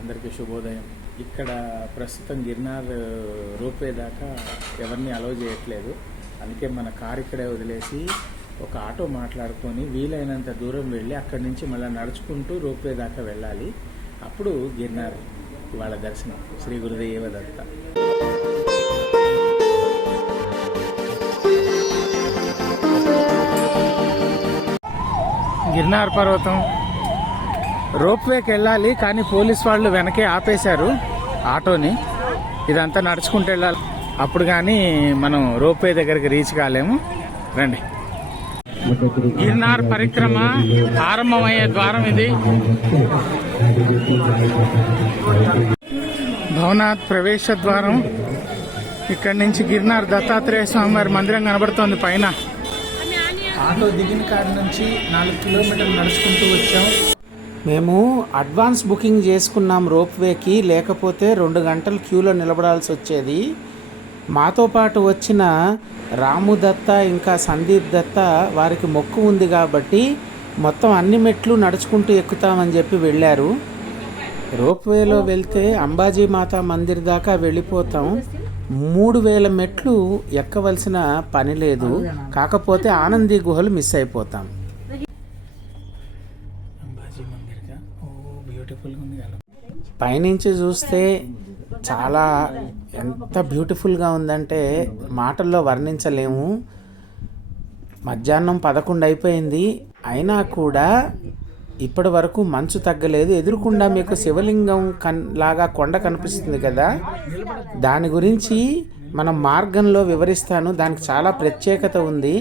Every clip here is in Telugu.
అందరికీ శుభోదయం. ఇక్కడ ప్రస్తుతం గిర్నార్ రోప్వే దాకా ఎవరిని అలౌ చేయట్లేదు. అందుకే మన కార్ ఇక్కడే వదిలేసి ఒక ఆటో మాట్లాడుకొని వీలైనంత దూరం వెళ్ళి అక్కడి నుంచి మళ్ళీ నడుచుకుంటూ రోప్వే దాకా వెళ్ళాలి. అప్పుడు గిర్నార్ వాళ్ళ దర్శనం. శ్రీ గురుదేవ దత్త. గిర్నార్ పర్వతం రోప్వేకి వెళ్ళాలి, కానీ పోలీస్ వాళ్ళు వెనకే ఆపేశారు ఆటోని. ఇదంతా నడుచుకుంటూ వెళ్ళాలి, అప్పుడు కానీ మనం రోప్వే దగ్గరికి రీచ్ కాలేము. రండి. గిర్నార్ పరిక్రమ ఆరంభమయ్యే ద్వారం ఇది. భవనాథ్ ప్రవేశ ద్వారం. ఇక్కడి నుంచి గిర్నార్ దత్తాత్రేయ స్వామి వారి మందిరం కనబడుతోంది పైన. ఆటో దిగిన కాడి నుంచి 4 కిలోమీటర్లు నడుచుకుంటూ వచ్చాం. మేము అడ్వాన్స్ బుకింగ్ చేసుకున్నాం రోప్వేకి, లేకపోతే 2 గంటలు క్యూలో నిలబడాల్సి వచ్చేది. మాతో పాటు వచ్చిన రాము దత్త ఇంకా సందీప్ దత్త వారికి మొక్కు ఉంది కాబట్టి మొత్తం అన్ని మెట్లు నడుచుకుంటూ ఎక్కుతామని చెప్పి వెళ్ళారు. రోప్వేలో వెళ్తే అంబాజీ మాతా మందిర్ దాకా వెళ్ళిపోతాం. 3000 మెట్లు ఎక్కవలసిన పని లేదు, కాకపోతే ఆనంది గుహలు మిస్ అయిపోతాం. పైనుంచి చూస్తే చాలా ఎంత బ్యూటిఫుల్గా ఉందంటే మాటల్లో వర్ణించలేము. మధ్యాహ్నం 11 అయిపోయింది, అయినా కూడా ఇప్పటి వరకు మంచు తగ్గలేదు. ఎదురుకుండా మీకు శివలింగం లాగా కొండ కనిపిస్తుంది కదా, దాని గురించి మనం మార్గంలో వివరిస్తాను. దానికి చాలా ప్రత్యేకత ఉంది.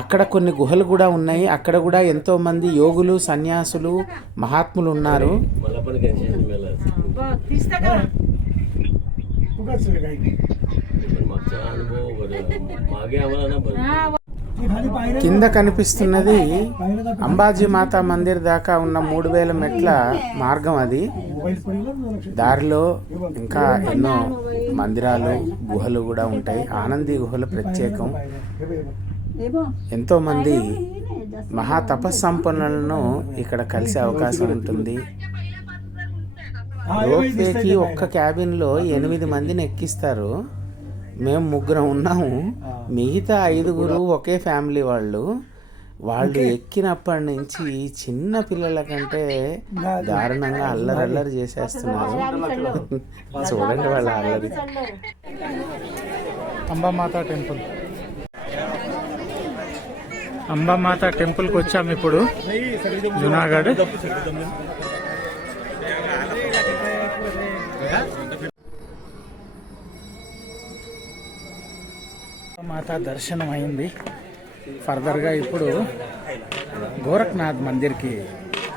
అక్కడ కొన్ని గుహలు కూడా ఉన్నాయి. అక్కడ కూడా ఎంతోమంది యోగులు, సన్యాసులు, మహాత్ములు ఉన్నారు. కింద కనిపిస్తున్నది అంబాజీ మాతా మందిర్ దాకా ఉన్న 3000 మెట్ల మార్గం. అది దారిలో ఇంకా ఎన్నో మందిరాలు, గుహలు కూడా ఉంటాయి. ఆనంది గుహలు ప్రత్యేకం. ఎంతోమంది మహా తపస్సంపన్నులను ఇక్కడ కలిసే అవకాశం ఉంటుంది. రోప్వేకి ఒక్క క్యాబిన్లో 8 మందిని ఎక్కిస్తారు. మేము 3 ఉన్నాము, మిగతా 5 ఒకే ఫ్యామిలీ వాళ్ళు. ఎక్కినప్పటి నుంచి చిన్న పిల్లల కంటే దారుణంగా అల్లరి చేసేస్తున్నారు. చూడండి వాళ్ళ అల్లరి. అంబామాతా టెంపుల్. అంబామాతా టెంపుల్కి వచ్చాము ఇప్పుడు, జునాగఢ్. మాతా దర్శనం అయింది. ఫర్దర్గా ఇప్పుడు గోరఖ్నాథ్ మందిర్కి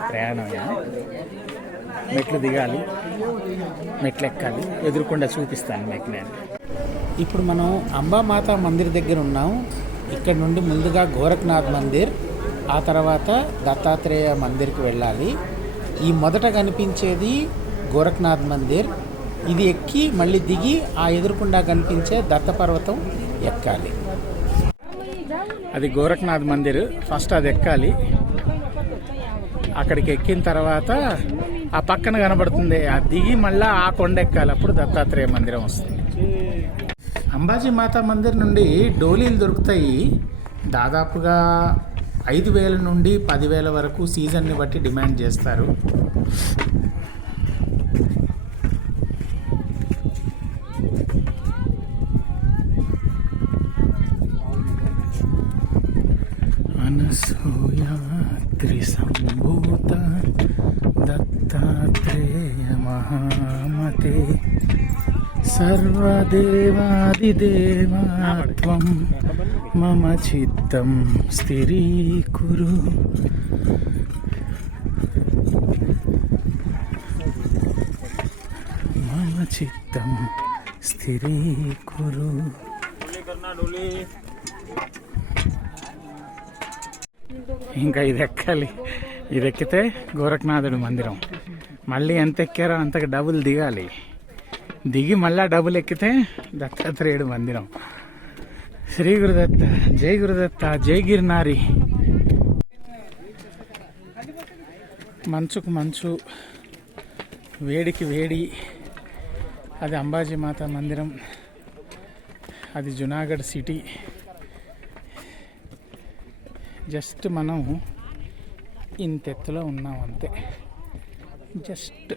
ప్రయాణం. మెట్లు దిగాలి, మెట్లు ఎక్కాలి. ఎదురుకుండా చూపిస్తాను మీకు నేను. ఇప్పుడు మనం అంబామాతా మందిర్ దగ్గర ఉన్నాం. ఇక్కడ నుండి ముందుగా గోరఖ్నాథ్ మందిర్, ఆ తర్వాత దత్తాత్రేయ మందిర్కి వెళ్ళాలి. ఈ మొదట కనిపించేది గోరఖ్నాథ్ మందిర్. ఇది ఎక్కి మళ్ళీ దిగి ఆ ఎదురుకుండా కనిపించే దత్తపర్వతం ఎక్కాలి. అది గోరఖ్నాథ్ మందిర్. ఫస్ట్ అది ఎక్కాలి. అక్కడికి ఎక్కిన తర్వాత ఆ పక్కన కనబడుతుంది, ఆ దిగి మళ్ళీ ఆ కొండ ఎక్కాలి. అప్పుడు దత్తాత్రేయ మందిరం వస్తుంది. అంబాజీ మాతా మందిర్ నుండి డోలీలు దొరుకుతాయి. దాదాపుగా 5000 నుండి 10,000 వరకు సీజన్ని బట్టి డిమాండ్ చేస్తారు. త్రిసంభూత దత్తాత్రేయ మహామతే సర్వదేవాదిదేవాత్వం మమ చిత్తం స్థిరీకురు. మమ చిత్తం స్థిరీకురు. ఇంకా ఇది ఎక్కాలి. ఇది ఎక్కితే గోరఖ్నాథుడి మందిరం. మళ్ళీ ఎంత ఎక్కారో అంతకు డబుల్ దిగాలి. దిగి మళ్ళా డబుల్ ఎక్కితే దత్తాత్రేయుడు మందిరం. శ్రీ గురుదత్త, జై గురుదత్త, జై గిర్నారి. మంచుకు మంచు, వేడికి వేడి. అది అంబాజీ మాత మందిరం, అది జునాగఢ్ సిటీ. జస్ట్ మనం ఇంతెత్తులో ఉన్నాం అంతే. జస్ట్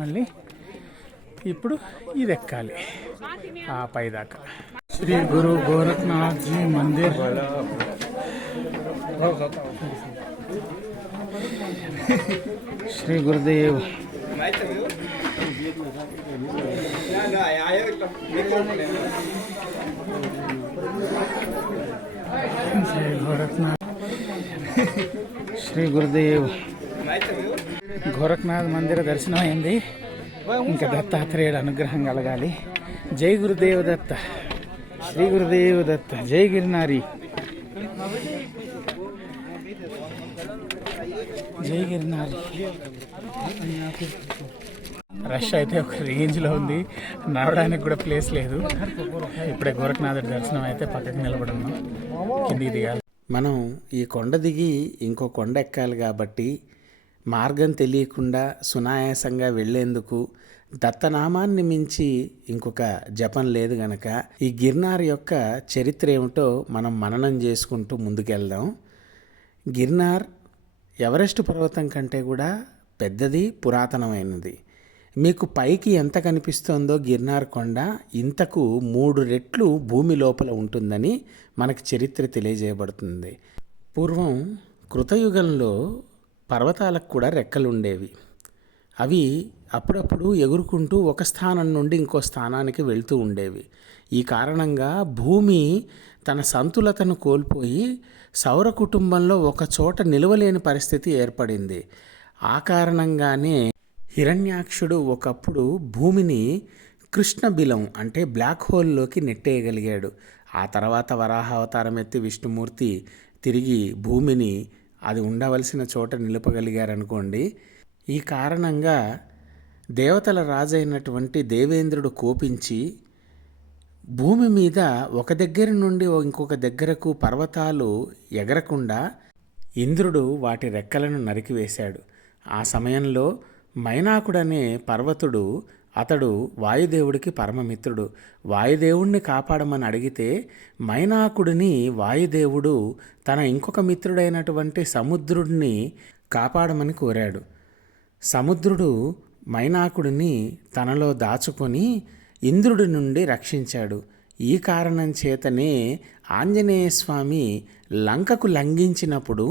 మళ్ళీ ఇప్పుడు ఇది ఎక్కాలి ఆ పైదాకా. శ్రీ గురు గోరఖ్నాథ్ జీ మందిర్. శ్రీ గురుదేవ్. జై గోరఖ్నాథ్. శ్రీ గురుదేవ్. గోరఖ్నాథ్ మందిర దర్శనం అయింది. ఇంకా దత్తాత్రేయుడు అనుగ్రహం కలగాలి. జై గురుదేవ్ దత్త. శ్రీ గురుదేవ్ దత్త. జై గిరినారి. జై గిరినారి. రష్ అయితే ఒక రేంజ్లో ఉంది, నడవడానికి కూడా ప్లేస్ లేదు. ఇప్పుడే గోరఖ్నాథుడి దర్శనం అయితే పక్కకి నిలబడి ఉన్నాం, కిందికి దిగాలి. మనం ఈ కొండ దిగి ఇంకో కొండ ఎక్కాలి కాబట్టి మార్గం తెలియకుండా సునాయాసంగా వెళ్లేందుకు దత్తనామాన్ని మించి ఇంకొక జపం లేదు గనక ఈ గిర్నార్ యొక్క చరిత్ర ఏమిటో మనం మననం చేసుకుంటూ ముందుకెళ్దాం. గిర్నార్ ఎవరెస్ట్ పర్వతం కంటే కూడా పెద్దది, పురాతనమైనది. మీకు పైకి ఎంత కనిపిస్తోందో గిర్నార్ కొండ ఇంతకు 3 రెట్లు భూమి లోపల ఉంటుందని మనకు చరిత్ర తెలియజేయబడుతుంది. పూర్వం కృతయుగంలో పర్వతాలకు కూడా రెక్కలు ఉండేవి. అవి అప్పుడప్పుడు ఎగురుకుంటూ ఒక స్థానం నుండి ఇంకో స్థానానికి వెళ్తూ ఉండేవి. ఈ కారణంగా భూమి తన సంతులతను కోల్పోయి సౌర కుటుంబంలో ఒక చోట నిలవలేని పరిస్థితి ఏర్పడింది. ఆ కారణంగానే హిరణ్యాక్షుడు ఒకప్పుడు భూమిని కృష్ణబిలం అంటే బ్లాక్ హోల్లోకి నెట్టేయగలిగాడు. ఆ తర్వాత వరాహ అవతారం ఎత్తి విష్ణుమూర్తి తిరిగి భూమిని అది ఉండవలసిన చోట నిలపగలిగారనుకోండి. ఈ కారణంగా దేవతల రాజైనటువంటి దేవేంద్రుడు కోపించి భూమి మీద ఒక దగ్గర నుండి ఇంకొక దగ్గరకు పర్వతాలు ఎగరకుండా ఇంద్రుడు వాటి రెక్కలను నరికివేశాడు. ఆ సమయంలో మైనాకుడనే పర్వతుడు, అతడు వాయుదేవుడికి పరమమిత్రుడు. వాయుదేవుడిని కాపాడమని అడిగితే మైనాకుడిని వాయుదేవుడు తన ఇంకొక మిత్రుడైనటువంటి సముద్రుడిని కాపాడమని కోరాడు. సముద్రుడు మైనాకుడిని తనలో దాచుకొని ఇంద్రుడి నుండి రక్షించాడు. ఈ కారణం చేతనే ఆంజనేయ స్వామి లంకకు లంఘించినప్పుడు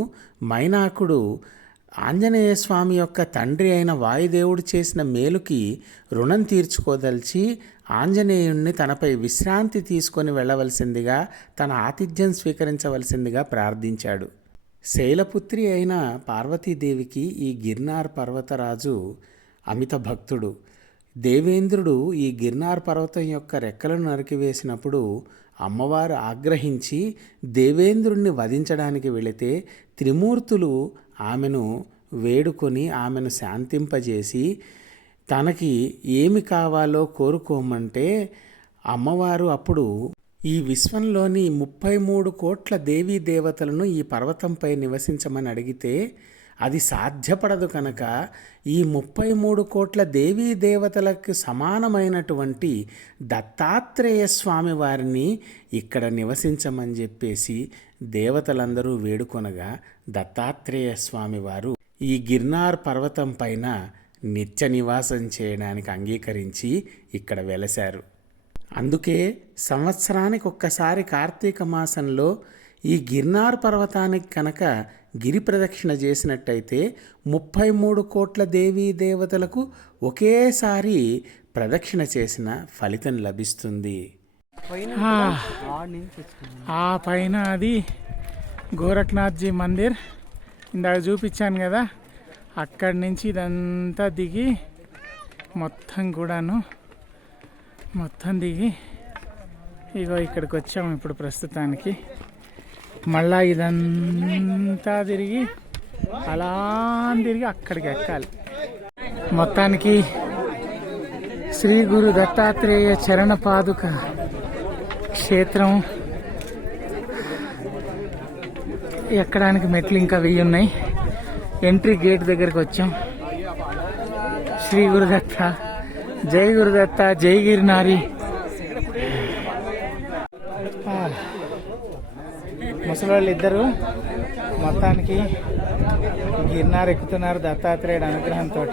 మైనాకుడు ఆంజనేయ స్వామి యొక్క తండ్రి అయిన వాయుదేవుడు చేసిన మేలుకి రుణం తీర్చుకోదలిచి ఆంజనేయుణ్ణి తనపై విశ్రాంతి తీసుకొని వెళ్ళవలసిందిగా, తన ఆతిథ్యం స్వీకరించవలసిందిగా ప్రార్థించాడు. శైలపుత్రి అయిన పార్వతీదేవికి ఈ గిర్నార్ పర్వతరాజు అమిత భక్తుడు. దేవేంద్రుడు ఈ గిర్నార్ పర్వతం యొక్క రెక్కలను నరికివేసినప్పుడు అమ్మవారు ఆగ్రహించి దేవేంద్రుణ్ణి వధించడానికి వెళితే త్రిమూర్తులు ఆమెను వేడుకొని ఆమెను శాంతింపజేసి తనకి ఏమి కావాలో కోరుకోమంటే అమ్మవారు అప్పుడు ఈ విశ్వంలోని 33 కోట్ల దేవీ దేవతలను ఈ పర్వతంపై నివసించమని అడిగితే అది సాధ్యపడదు కనుక ఈ 33 కోట్ల దేవీ దేవతలకు సమానమైనటువంటి దత్తాత్రేయ స్వామి వారిని ఇక్కడ నివసించమని చెప్పేసి దేవతలందరూ వేడుకొనగా దత్తాత్రేయ స్వామి వారు ఈ గిర్నార్ పర్వతం పైన నిత్య నివాసం చేయడానికి అంగీకరించి ఇక్కడ వెలశారు. అందుకే సంవత్సరానికి ఒక్కసారి కార్తీక మాసంలో ఈ గిర్నార్ పర్వతానికి కనుక గిరి ప్రదక్షిణ చేసినట్టయితే 33 కోట్ల దేవీ దేవతలకు ఒకేసారి ప్రదక్షిణ చేసిన ఫలితం లభిస్తుంది. ఆ పైన అది గోరఖ్నాథ్జీ మందిర్ ఇందాక చూపించాను కదా, అక్కడి నుంచి ఇదంతా దిగి మొత్తం దిగి ఇగో ఇక్కడికి వచ్చాము ఇప్పుడు ప్రస్తుతానికి. మళ్ళా ఇదంతా తిరిగి అలా తిరిగి అక్కడికి ఎక్కాలి. మొత్తానికి శ్రీ గురు దత్తాత్రేయ చరణ పాదుక క్షేత్రం ఎక్కడానికి మెట్లు ఇంకా 1000 ఉన్నాయి. ఎంట్రీ గేట్ దగ్గరికి వచ్చాం. శ్రీ గురుదత్త, జై గురుదత్త, జై గిరినారి. ముసలి ఇద్దరు మొత్తానికి గిరినార్ ఎక్కుతున్నారు దత్తాత్రేయుడు అనుగ్రహంతో.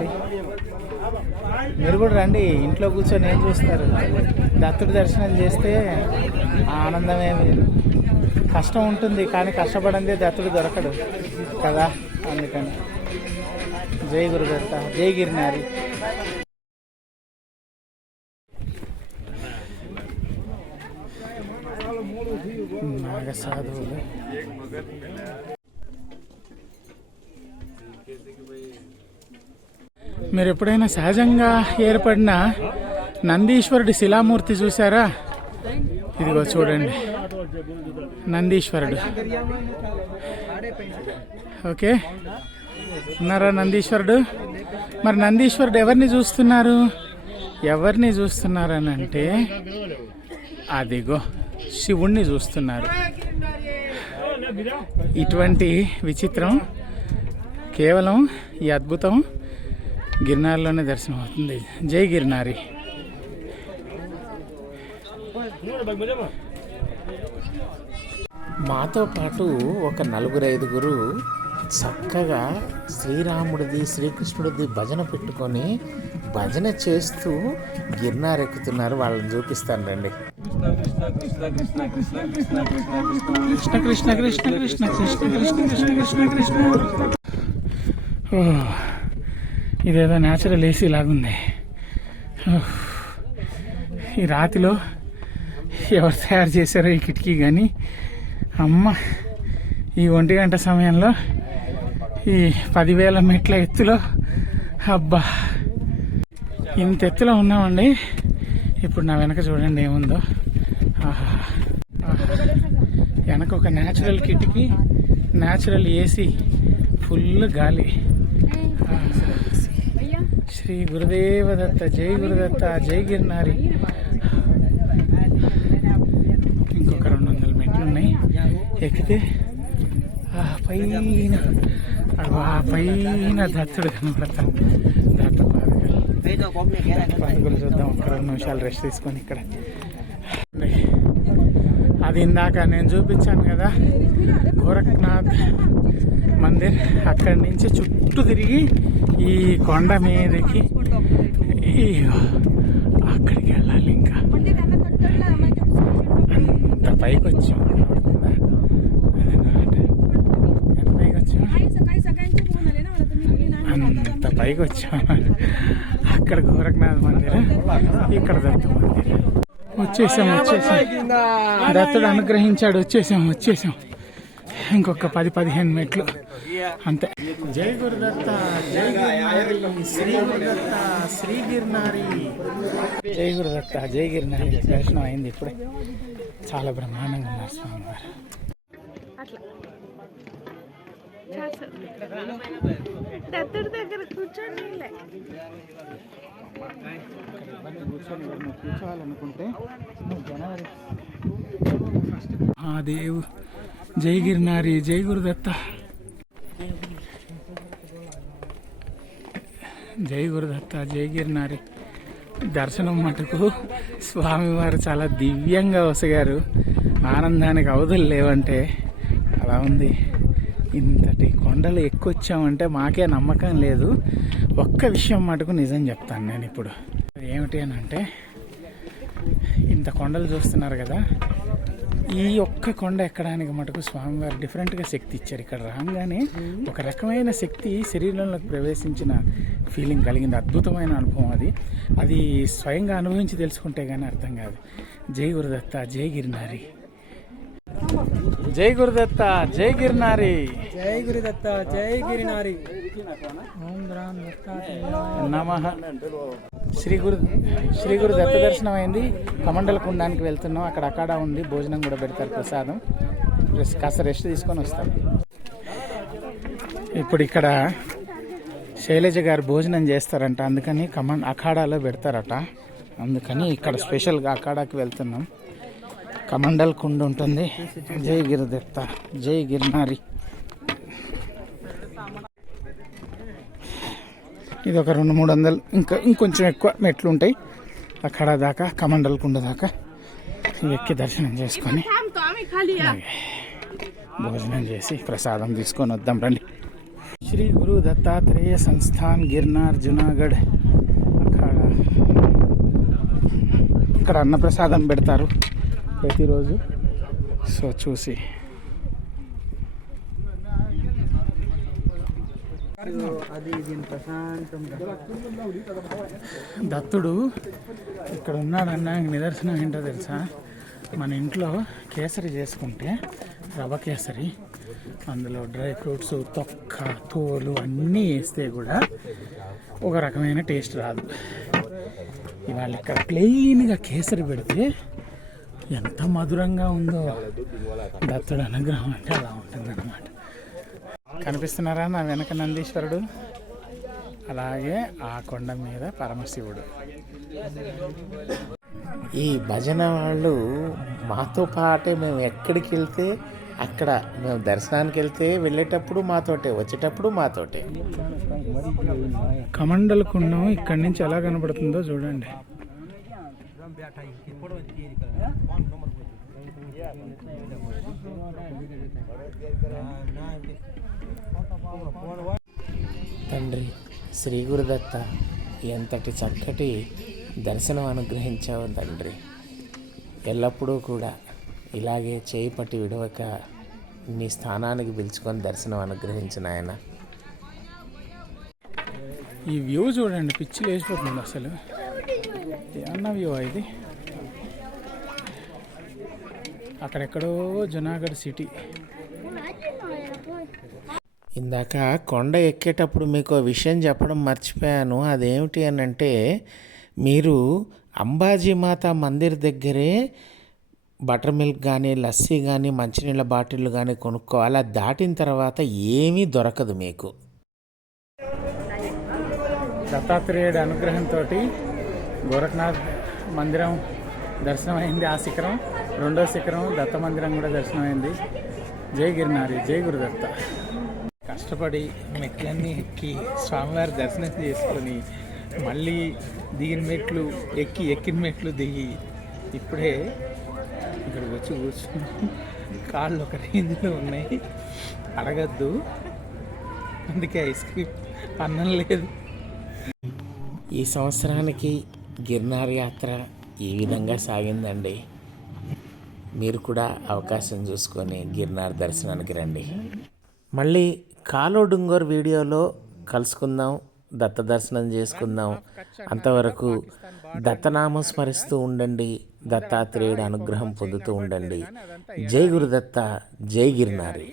మీరు కూడా రండి, ఇంట్లో కూర్చొని ఏం చూస్తారు? దత్తుడి దర్శనం చేస్తే ఆనందమే వేరు. కష్టం ఉంటుంది కానీ కష్టపడందే దత్తుడు దొరకడు కదా, అందుకని. జై గురుదత్త, జై గిరినారి. నాగ సాధువులు మీరు ఎప్పుడైనా సహజంగా ఏర్పడిన నందీశ్వరుడి శిలామూర్తి చూసారా? ఇదిగో చూడండి, నందీశ్వరుడు. ఓకే, ఉన్నారా నందీశ్వరుడు? మరి నందీశ్వరుడు ఎవరిని చూస్తున్నారు? ఎవరిని చూస్తున్నారని అంటే అదిగో శివుణ్ణి చూస్తున్నారు. ఇటువంటి విచిత్రం కేవలం ఈ అద్భుతం గిరినారిలోనే దర్శనం అవుతుంది. జై గిరినారి. మాతో పాటు ఒక 4-5 చక్కగా శ్రీరాముడిది శ్రీకృష్ణుడిది భజన పెట్టుకొని భజన చేస్తూ గిరినార్ ఎక్కుతున్నారు. వాళ్ళని చూపిస్తాను రండి. కృష్ణ కృష్ణ కృష్ణ కృష్ణ కృష్ణ కృష్ణ కృష్ణ కృష్ణ కృష్ణ. ఇదేదో న్యాచురల్ ఏసీ లాగుంది. ఈ రాతిలో ఎవరు తయారు చేశారో ఈ కిటికీ కానీ, అమ్మ ఈ 1 గంట సమయంలో ఈ 10,000 మెట్ల ఎత్తులో, అబ్బా ఇంత ఎత్తులో ఉన్నామండి. ఇప్పుడు నా వెనక చూడండి ఏముందో. వెనక ఒక న్యాచురల్ కిటికీ, న్యాచురల్ ఏసీ, ఫుల్ గాలి. శ్రీ గురుదేవ దత్త, జై గురుదత్త, జై గిరినారి. ఇంకొక 200 మెట్లు ఉన్నాయి. ఎక్కితే ఆ పైన దత్తుడు కనపడతాడు. దత్త పాదుకలు చూద్దాం. ఒక 2 నిమిషాలు రెస్ట్ తీసుకొని ఇక్కడ. అది ఇందాక నేను చూపించాను కదా గోరఖ్నాథ్ మందిర్, అక్కడి నుంచి చుట్టూ తిరిగి ఈ కొండ మీదకి అక్కడికి వెళ్ళాలి. ఇంకా అంత పైకి వచ్చాం. అంత పైకి వచ్చాం. అక్కడ గోరఖ్నాథ్ మందిర్, ఇక్కడ దత్త మందిర్. వచ్చేసాం. దత్తుడు అనుగ్రహించాడు. వచ్చేసాం. ఇంకొక 10-15 మెట్లు అంతే. జై గురుదత్త, జై గిరినారి, శ్రీ గురుదత్త, శ్రీ గిరినారి. జై గురుదత్త, జై గిరినారి. దర్శనం అయింది ఇప్పుడే. చాలా బ్రహ్మాండంగా ఉన్నారు స్వామివారు. దత్తుడి దగ్గర కూర్చొని కూర్చోవాలనుకుంటే జనవరి. దేవ్, జై గిరినారి, జై గురుదత్త. జై గురుదత్త, జై గిరినారి. దర్శనం మటుకు స్వామివారు చాలా దివ్యంగా వసగారు. ఆనందానికి అవధులు లేవంటే అలా ఉంది. ఇంతటి కొండలు ఎక్కొచ్చామంటే మాకే నమ్మకం లేదు. ఒక్క విషయం మటుకు నిజం చెప్తాను నేను ఇప్పుడు. ఏమిటి అని అంటే, ఇంత కొండలు చూస్తున్నారు కదా, ఈ ఒక్క కొండ ఎక్కడానికి మటుకు స్వామివారు డిఫరెంట్గా శక్తి ఇచ్చారు. ఇక్కడ రాగానే ఒక రకమైన శక్తి శరీరంలోకి ప్రవేశించిన ఫీలింగ్ కలిగింది. అద్భుతమైన అనుభవం అది. అది స్వయంగా అనుభవించి తెలుసుకుంటే కానీ అర్థం కాదు. జై గురుదత్త, జై గిరినారి. జై గురుదత్త, జై గిరినారి. జై గురుదత్త, జై గిరినారి. నమః. శ్రీ గురు దత్త దర్శనం అయింది. కమండల కుండానికి వెళ్తున్నాం. అక్కడ అఖాడా ఉంది, భోజనం కూడా పెడతారు, ప్రసాదం. కాస్త రెస్ట్ తీసుకొని వస్తాం. ఇప్పుడు ఇక్కడ శైలజ గారు భోజనం చేస్తారంట, అందుకని అఖాడాలో పెడతారట. అందుకని ఇక్కడ స్పెషల్గా అఖాడాకి వెళ్తున్నాం. కమండల్ కుండ ఉంటుంది. జై గురుదత్త, జై గిరినారి. ఇది ఒక 200-300 ఇంకొంచెం ఎక్కువ మెట్లు ఉంటాయి. అక్కడ దాకా కమండల్ కుండ దాకా ఎక్కి దర్శనం చేసుకొని అలాగే భోజనం చేసి ప్రసాదం తీసుకొని వద్దాం రండి. శ్రీ గురు దత్తాత్రేయ సంస్థాన్ గిర్నార్ జునాగఢ్ అక్కడ ఇక్కడ అన్నప్రసాదం పెడతారు ప్రతిరోజు. సో చూసి దత్తుడు ఇక్కడ ఉన్నాడన్న నిదర్శనం ఏంటో తెలుసా? మన ఇంట్లో కేసరి చేసుకుంటే రవ్వ కేసరి, అందులో డ్రై ఫ్రూట్స్, తొక్క, తోలు అన్నీ వేస్తే కూడా ఒక రకమైన టేస్ట్ రాదు. ఇవాళ ఇక్కడ ప్లెయిన్గా కేసరి పెడితే ఎంత మధురంగా ఉందో. దత్తుడు అనుగ్రహం అంటే అలా ఉంటుందన్నమాట. కనిపిస్తున్నారా నా వెనక నందీశ్వరుడు, అలాగే ఆ కొండ మీద పరమశివుడు. ఈ భజన వాళ్ళు మాతో పాటే మేము ఎక్కడికి వెళ్తే అక్కడ, మేము దర్శనానికి వెళ్తే వెళ్ళేటప్పుడు మాతోటే, వచ్చేటప్పుడు మాతోటే. కమండల కుండం ఇక్కడి నుంచి ఎలా కనబడుతుందో చూడండి. తండ్రి శ్రీ గురుదత్త, ఎంతటి చక్కటి దర్శనం అనుగ్రహించావు తండ్రి. ఎల్లప్పుడూ కూడా ఇలాగే చేయి పట్టి విడవక నీ స్థానానికి పిలుచుకొని దర్శనం అనుగ్రహించిన ఆయన. ఈ వ్యూ చూడండి, పిచ్చి లేచిపోతుంది అసలు. ఏమన్నా వ్యూ ఇది? అక్కడెక్కడో జునాగఢ్ సిటీ. ఇందాక కొండ ఎక్కేటప్పుడు మీకు విషయం చెప్పడం మర్చిపోయాను. అదేమిటి అని అంటే, మీరు అంబాజీమాత మందిర్ దగ్గరే బటర్ మిల్క్ కానీ, లస్సీ కానీ, మంచినీళ్ళ బాటిళ్ళు కానీ కొనుక్కోవాలి. అది దాటిన తర్వాత ఏమీ దొరకదు మీకు. దత్తాత్రేయుడి అనుగ్రహంతో గోరఖ్నాథ్ మందిరం దర్శనం అయింది. ఆ శిఖరం, రెండో శిఖరం దత్త మందిరం కూడా దర్శనం అయింది. జై గిరినారి, జై గురుదత్త. కష్టపడి మెట్లన్నీ ఎక్కి స్వామివారి దర్శనం చేసుకొని మళ్ళీ దిగిన మెట్లు ఎక్కిన మెట్లు దిగి ఇప్పుడే ఇక్కడికి వచ్చి కూర్చున్నాం. కాళ్ళు ఒక రేంజ్లో ఉన్నాయి, అడగద్దు. అందుకే ఐస్ క్రీమ్, అన్నం లేదు. ఈ సంవత్సరానికి గిర్నార్ యాత్ర ఈ విధంగా సాగిందండి. మీరు కూడా అవకాశం చూసుకొని గిర్నార్ దర్శనానికి రండి. మళ్ళీ కాలో డుంగర్ వీడియోలో కలుసుకుందాం, దత్త దర్శనం చేసుకుందాం. అంతవరకు దత్తనామం స్మరిస్తూ ఉండండి, దత్తాత్రేయుడు అనుగ్రహం పొందుతూ ఉండండి. జై గురుదత్త, జై గిరినారి.